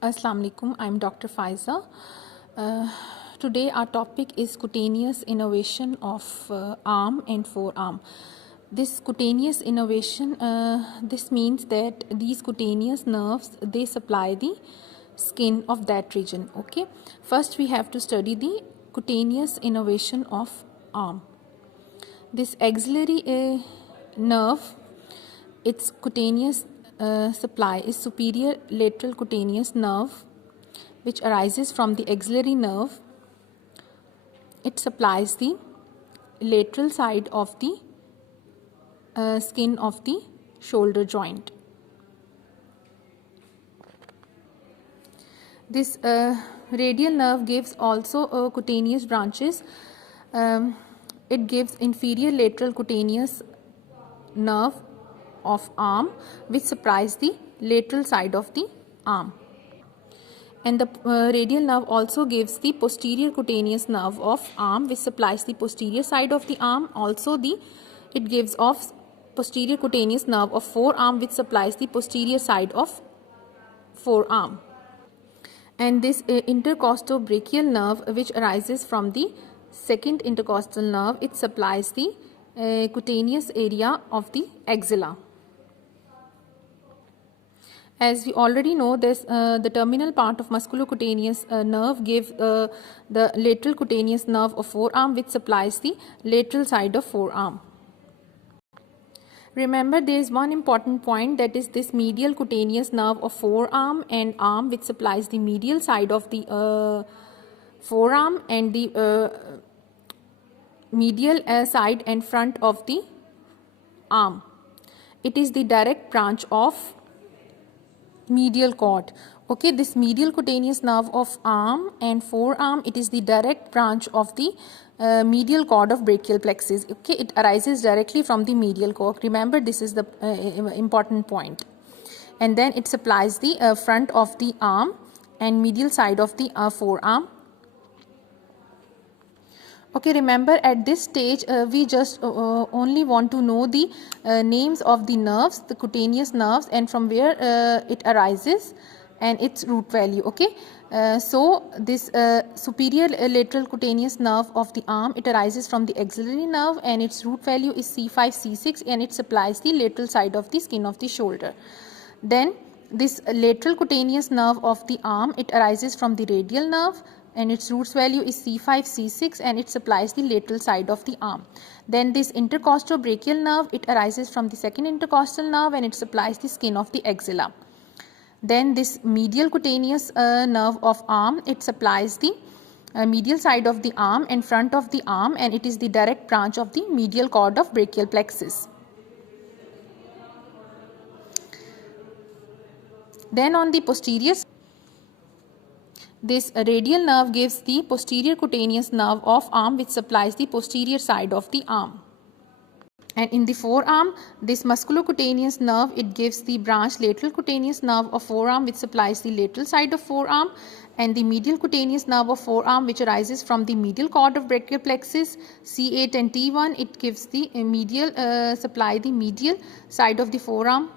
Assalamu alaikum, I'm Dr. Faiza. Today our topic is cutaneous innervation of arm and forearm. This cutaneous innervation, this means that these cutaneous nerves, they supply the skin of that region. Okay, first we have to study the cutaneous innervation of arm. This axillary nerve, its cutaneous supply is superior lateral cutaneous nerve, which arises from the axillary nerve. It supplies the lateral side of the skin of the shoulder joint. This radial nerve gives also cutaneous branches. It gives inferior lateral cutaneous nerve of arm, which supplies the lateral side of the arm, and the radial nerve also gives the posterior cutaneous nerve of arm, which supplies the posterior side of the arm. Also it gives off posterior cutaneous nerve of forearm, which supplies the posterior side of forearm. And this intercostobrachial nerve, which arises from the second intercostal nerve, it supplies the cutaneous area of the axilla. As we already know, this the terminal part of musculocutaneous nerve gives the lateral cutaneous nerve of forearm, which supplies the lateral side of forearm. Remember, there is one important point, that is this medial cutaneous nerve of forearm and arm, which supplies the medial side of the forearm and the medial side and front of the arm. It is the direct branch of medial cord. Okay, this medial cutaneous nerve of arm and forearm, it is the direct branch of the medial cord of brachial plexus. Okay, it arises directly from the medial cord. Remember, this is the important point. And then it supplies the front of the arm and medial side of the forearm. Okay, remember, at this stage we just only want to know the names of the nerves, the cutaneous nerves, and from where it arises and its root value. Okay, so this superior lateral cutaneous nerve of the arm, it arises from the axillary nerve, and its root value is C5 C6, and it supplies the lateral side of the skin of the shoulder. Then this lateral cutaneous nerve of the arm, it arises from the radial nerve, and its roots value is C5 C6, and it supplies the lateral side of the arm. Then this intercostobrachial nerve, it arises from the second intercostal nerve, and it supplies the skin of the axilla. Then this medial cutaneous nerve of arm, it supplies the medial side of the arm and front of the arm, and it is the direct branch of the medial cord of brachial plexus. Then on the posterior, this radial nerve gives the posterior cutaneous nerve of arm, which supplies the posterior side of the arm. And in the forearm, this musculocutaneous nerve, it gives the branch lateral cutaneous nerve of forearm, which supplies the lateral side of forearm, and the medial cutaneous nerve of forearm, which arises from the medial cord of brachial plexus, C8 and T1, it gives the supply the medial side of the forearm.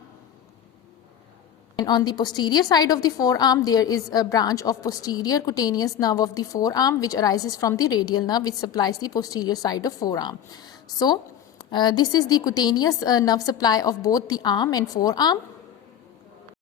And on the posterior side of the forearm, there is a branch of posterior cutaneous nerve of the forearm, which arises from the radial nerve, which supplies the posterior side of forearm. So this is the cutaneous nerve supply of both the arm and forearm.